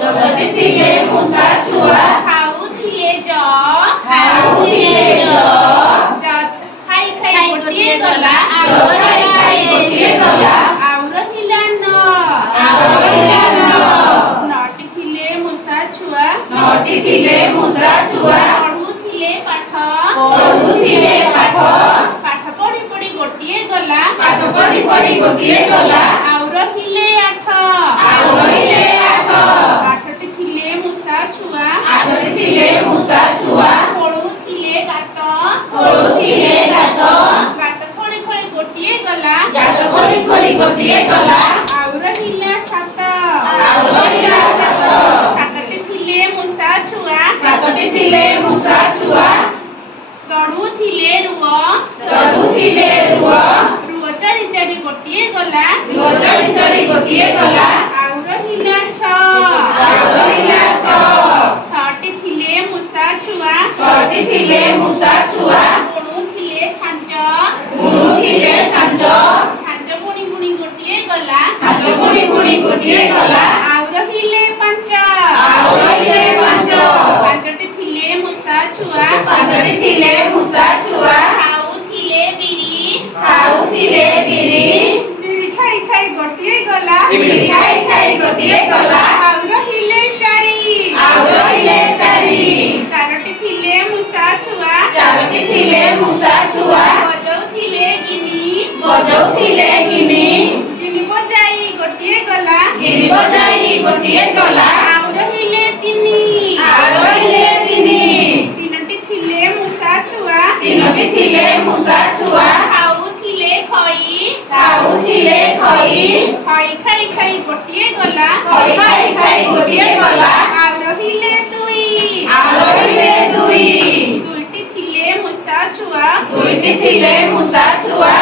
ଦଶଟି ଥିଲେ ମୂଷା ଛୁଆ ଖାଉଥିଲେ ଜ ଖାଇ ଖାଇ ଗୋଟିଏ ଗଲା ଆଉ ଖାଇ ଖାଇ ଗୋଟିଏ ଗଲା ଆଉ ରହିଲା ନ ନଟି ଥିଲେ ମୂଷା ଛୁଆ ନଟି ଥିଲେ ମୂଷା ଛୁଆ ପଢୁଥିଲେ ପାଠ ପାଠ ପଢି ପଢି ଗୋଟିଏ ଗଲା ପାଠ ପଢି ପଢି ଗୋଟିଏ ଗଲା ଆଉ ରହିଲେ ଆଠ ଆଠଟି ଥିଲେ ମୂଷା ଛୁଆ ଆଠଟି ଥିଲେ ମୂଷା ଛୁଆ ଖୋଳୁଥିଲେ ଗାତ ଗାତ ଖୋଳି ଖୋଳି ଗୋଟିଏ ଗଲା ଗାତ ଖୋଳି ଖୋଳି ଗୋଟିଏ ଗଲା ଆଉ ରହିଲା ସାତ ସାତଟି ଥିଲେ ମୂଷା ଛୁଆ ସାତଟି ଥିଲେ ମୂଷା ଛୁଆ ଚଢୁଥିଲେ ରୁଅ ରୁଅ ଚଢି ଚଢି ଗୋଟିଏ ଗଲା ଚଢି ଚଢି ଗୋଟିଏ ଗଲା ଆଉ ରହିଲା ଛ ଛଅଟି ଥିଲେ ମୂଷା ଛୁଆ ଛଅଟି ଥିଲେ ମୂଷା ଛୁଆ ବୁଣୁଥିଲେ ଛାଞ୍ଚ ଛାଞ୍ଚ ବୁଣି ବୁଣି ଗୋଟିଏ ଗଲା ଗୋଟିଏ ଗଲା ଆଉ ରହିଲେ ପାଞ୍ଚ ପାଞ୍ଚଟି ଥିଲେ ମୂଷା ଛୁଆ ପାଞ୍ଚଟି ଥିଲେ ମୂଷା ଛୁଆ ଖାଉଥିଲେ ବିରି ବିରି ଖାଇ ଖାଇ ଗୋଟିଏ ଗଲା ଗୋଟିଏ ଗଲା ଆଉ ରହିଲେ ଚାରି ଚାରୋଟି ଥିଲେ ମୂଷା ଛୁଆ ଚାରୋଟି ଥିଲେ ମୂଷା ଛୁଆ ବଜଉଥିଲେ ଗିନି ଗିନି ବଜାଇ ଗୋଟିଏ ଗଲା ଗୋଟିଏ ଗଲା ଆଉ ରହିଲେ ତିନି ତିନୋଟି ଥିଲେ ମୂଷା ଛୁଆ ତିନୋଟି ଥିଲେ ମୂଷା ଛୁଆ ଖାଉଥିଲେ ଖଇ ଖଇ ଖାଇ ଖାଇ ଖାଇ ଗୋଟିଏ ଗଲା ଗୋଟିଏ ଗଲା ଆଉ ରହିଲେ ଦୁଇ ଦୁଇଟି ଦୁଇଟି ଥିଲେ ମୂଷା ଛୁଆ ଥିଲେ ମୂଷା ଛୁଆ